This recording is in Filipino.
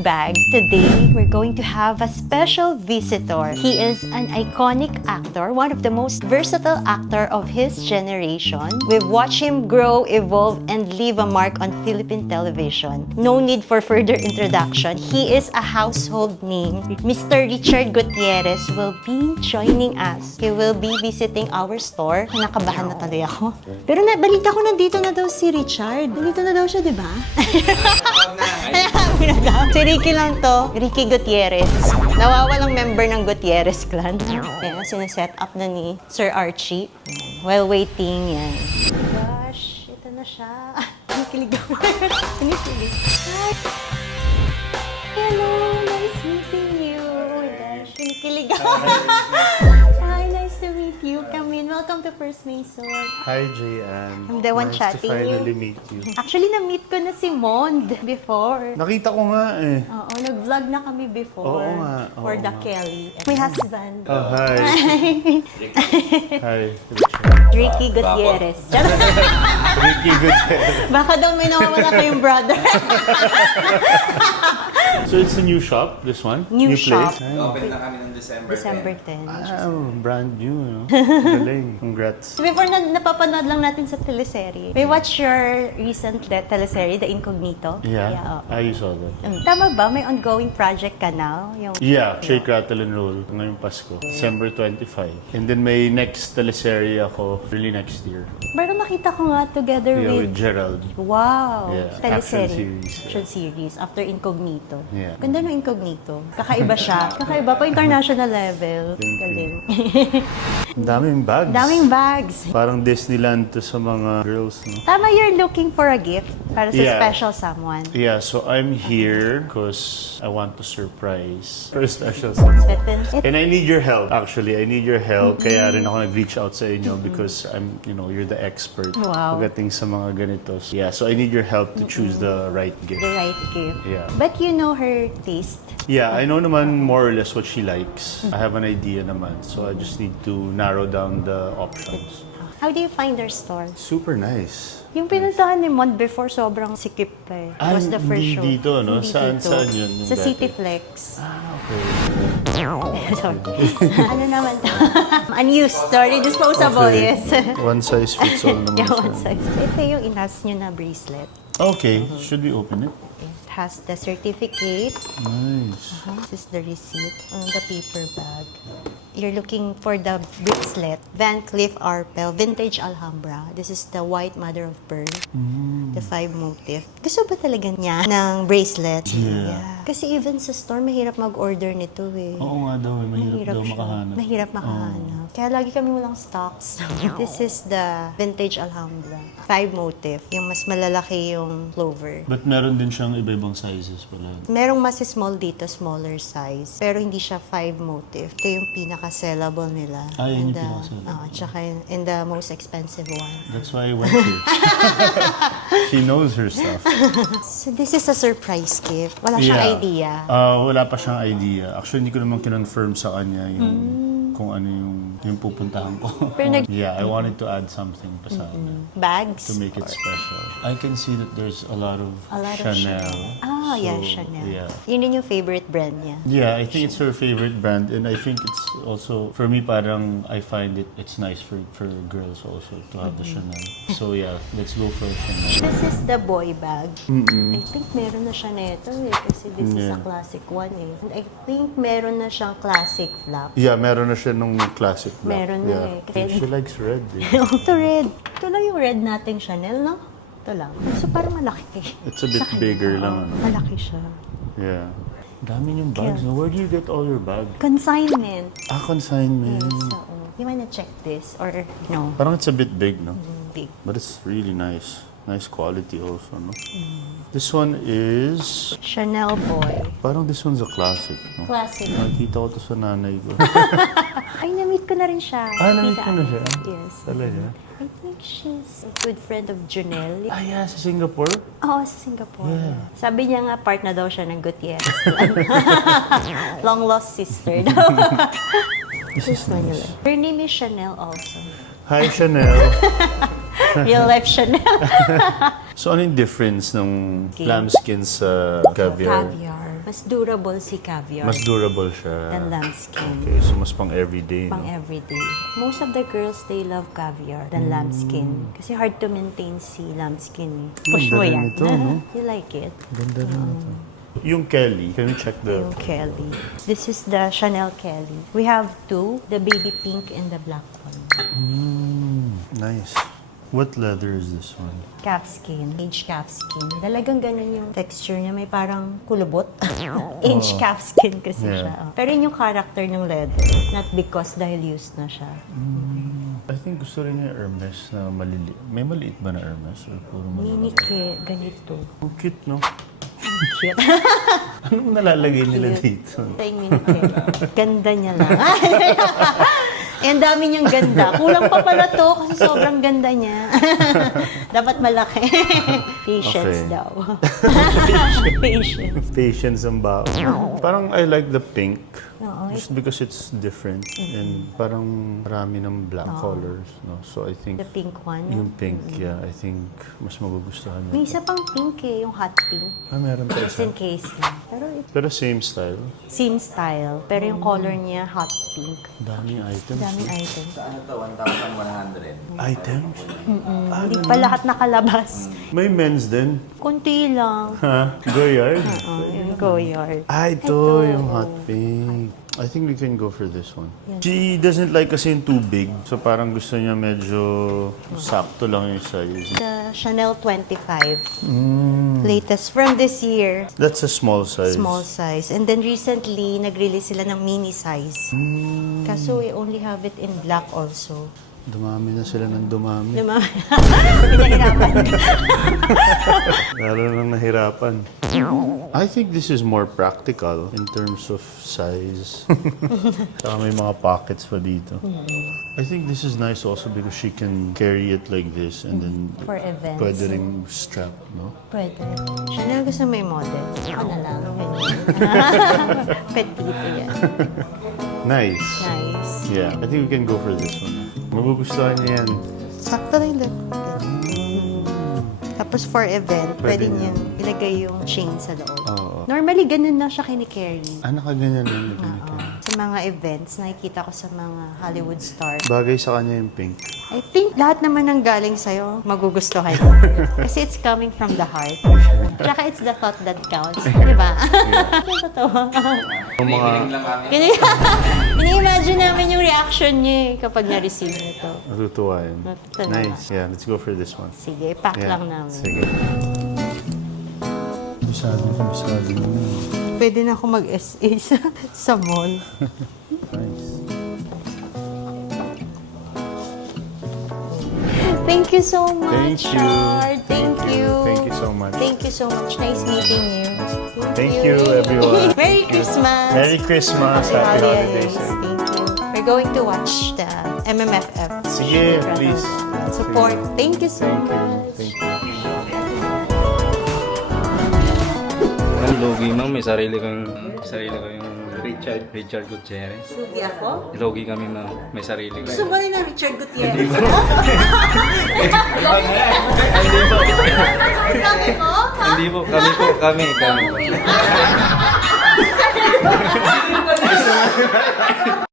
new bag. Today, we're going to have a special visitor. He is an iconic actor, one of the most versatile actor of his generation. We've watched him grow, evolve, and leave a mark on Philippine television. No need for further introduction. He is a household name. Mr. Richard Gutierrez will be joining us. He will be visiting our store. Nakabahan na tuloy ako. Pero balita ko nandito na daw si Richard. Nandito na daw siya, di ba? Si Ricky lang to. Ricky Gutierrez. Nawawalang member ng Gutierrez clan. Ayan, sineset up na ni Sir Archie. While waiting, yan. Gosh, ito na siya. Kinikilig ako. Kinikilig. Hi! Hello, nice meeting you. Oh my gosh, kinikilig ako. Hi, nice to meet you. Come in. Welcome to First Mason. Hi, Jayan. I'm the one nice chatting to finally you. meet you. Actually, na-meet ko na si Mond before. Nakita ko nga eh. Oo, nag-vlog na kami before. Oo nga, For oo the nga. Kelly. My husband. Oh, hi. Hi, Richard. Ricky Gutierrez. Ricky Gutierrez. Baka daw may nawawala kayong brother. So it's a new shop, this one? New shop. place? Open na kami ng December 10. December 10. Brand new, no? Galing. Congrats. Before napapanood lang natin sa teleserye. We watched your recent teleserye, The Incognito. Yeah, Oo. I saw that. Tama ba? May ongoing project ka now? Yung Yeah, Shake, Rattle, and Roll ngayong Pasko. December 25. And then may next teleserye ako early next year. Pero nakita ko nga together Yeah, with... with Gerald. Wow! Yeah, Teleserye. action series. Action series. After Incognito. Yeah. Ganda ng Incognito. Kakaiba siya. Kakaiba po international level. Thank you. Galing. Ang daming bags. Daming bags. Parang Disneyland to sa mga girls, no? Tama, you're looking for a gift para sa Yeah. special someone. Yeah, so I'm here because I want to surprise for a special someone. And I need your help, actually. I need your help. Kaya rin ako nag-reach out sa inyo because you're the expert Wow. pagdating sa mga ganito. Yeah, so I need your help to choose the right gift. The right gift. Yeah. But you know her taste. Yeah, I know naman more or less what she likes. I have an idea naman. So I just need to narrow down the options. How do you find their store? Super nice. Yung pinuntahan ni Mond before, sobrang sikip pa eh. It was the first show. Dito, no? Hindi Saan dito. yun? Yung Sa dati? City Flex. Okay. Sorry. Ano naman to? Unused. Sorry, disposable, Okay. yes. One size fits all naman Yeah, siya. one size. Ito yung inas nyo na bracelet. Okay, should we open it? It has the certificate. Nice. This is the receipt on the paper bag. You're looking for the bracelet. Van Cleef Arpels, Vintage Alhambra. This is the white mother of pearl. The 5 motif. Gusto ba talaga niya ng bracelet? Yeah. Kasi even sa store, mahirap mag-order nito eh. Oo nga daw, mahirap daw siya. makahanap. Mahirap makahanap. Kaya lagi kami walang stocks. This is the Vintage Alhambra. 5 motif. Yung mas malalaki yung clover. But meron din siyang iba-ibang sizes pala. Merong mas small dito, smaller size. Pero hindi siya 5 motif. Ito yung pinaka-sellable nila. Ah, And yun yung the- pinaka-sellable. Tsaka in the most expensive one. That's why I went here. She knows her stuff. So this is a surprise gift. Wala siyang idea. Wala pa siyang idea. Actually, hindi ko naman kinonfirm sa kanya yung kung ano yung pupuntahan ko. Pero Yeah, I wanted to add something pa sa amin Bags. to make it special. I can see that there's a lot of Chanel. Ah, yeah, So, Chanel. yeah. Yun din yung favorite brand niya. Yeah, I think it's her favorite brand, and I think it's also for me. Parang I find it's nice for girls also to have the Chanel. So yeah, let's go for Chanel. This is the boy bag. I think meron na siya nito eh. Kasi this is a Yeah. classic one eh. And I think meron na siyang classic flap. Yeah, meron na siya nung classic black. Meron na yeah. eh. She likes red. Eh. Ito red. Ito lang yung red nating Chanel, no? Ito lang. So parang malaki. It's a bit Sa kanya, bigger oo. lang. Ano? Malaki siya. Yeah. Dami yung bags. No? Where do you get all your bags? Consignment. Consignment. Yes, oo. You wanna check this? Or no? Parang it's a bit big, no? Big. But it's really nice. Nice quality also, no? This one is... Chanel boy. Parang this one's a classic, no? Classic. Nakita ko to sa nanay ko. Ay, na-meet ko na rin siya. Na-meet Tita ko na Alice. siya? Yes. Talaga? I think she's a good friend of Junelle. Yeah, sa Singapore? Oo, sa Singapore. Yeah. Sabi niya nga, part na daw siya ng Gutierrez. Long lost sister daw. This is nice. Her name is Chanel also. Hi, Chanel. Real life Chanel. So, ano yung difference ng lambskin sa caviar? Caviar. Mas durable si caviar Mas durable siya. than lambskin. Okay, so mas pang everyday, Pang no? everyday. Most of the girls, they love caviar than lambskin. Kasi hard to maintain si lambskin. Push mo Ganda rin yan. ito, no? You like it? Ganda rin ito. Yung Kelly, can we check the... Yung Kelly. This is the Chanel Kelly. We have two, the baby pink and the black one. Nice. What leather is this one? Calfskin. Aged calfskin. Talagang ganun yung texture niya. May parang kulubot. Aged calfskin kasi Yeah. siya. Pero yun yung character ng leather. Not because dahil used na siya. I think gusto rin niya Hermes na maliliit. May maliit ba na Hermes? Or puro Mini malaki? ke, ganito. Ang cute, no? Cute. Anong nalalagay nila dito? Ito yung mini ke. Ganda niya lang. Eh, ang dami niyang ganda. Kulang pa pala to kasi sobrang ganda niya. Dapat malaki. Patience Okay. daw. Patience. Patience ang bao. Parang I like the pink. Oo, Just because it's different. And parang marami ng black colors. No? So I think The pink one. yung pink, yeah, I think mas magugustuhan May niya. isa pang pink eh, yung hot pink. Meron pa Just isa. in case lang. Pero Pero same style. same style. Pero yung color niya, hot pink. Daming items. Daming items. Ano to? 1,100. Items? Hindi pa lahat nakalabas. May men's din. Kunti lang. Ha? Goyard? Oo, yung Goyard. Ito, yung hot pink. I think we can go for this one. She doesn't like kasi yung too big. So parang gusto niya medyo sakto lang yung size. The Chanel 25. Latest from this year. That's a small size. Small size. And then recently, nag-release sila ng mini size. Kaso we only have it in black also. Dumami na sila ng dumami. Diba? Pinahirapan. Lalo nang nahirapan. I think this is more practical in terms of size. Saka may mga pockets pa dito. I think this is nice also because she can carry it like this and then For events. pwede ring strap, no? Pwede. Chanel gusto may model. Ako na lang. Petite yan. Nice. Nice. Yeah, I think we can go for this one. Magugustuhan niya yan. Sakto lang din. Tapos for event, Pwede pwede na. niyang ilagay yung chain sa loob. Oo. Normally, ganun na siya kinikarry. Nakaganyan lang. Sa mga events, nakikita ko sa mga Hollywood stars. Bagay sa kanya yung pink. I think lahat naman ng galing sa'yo, magugustuhan. Kasi it's coming from the heart. Tsaka it's the thought that counts. Di ba? Yung totoo. Yung mga... lang kami. Ini-imagine namin yung reaction niya eh, kapag na-receive nito. Natutuwa yun. Natutuwa. Nice. Yeah, let's go for this one. Sige, pack Yeah. lang namin. Sige. Bisado na. Pwede na ako mag-SA sa mall. Nice. Thank you so much, Thank you. Chard. Thank you. Thank you so much. Thank you so much. Nice meeting you. Thank you, everyone. Merry Christmas. Merry Christmas. Happy holidays. Thank you. We're going to watch the MMFF. Sige, please. Support. Thank you so Thank you. much. Thank you. Ang logi ma'am, may sarili kang Richard Gutierrez. Sugi ako? Logi kami ma'am, may sarili kang. Gusto mo rin ng Richard Gutierrez? Sabi mo? Hindi po, kami.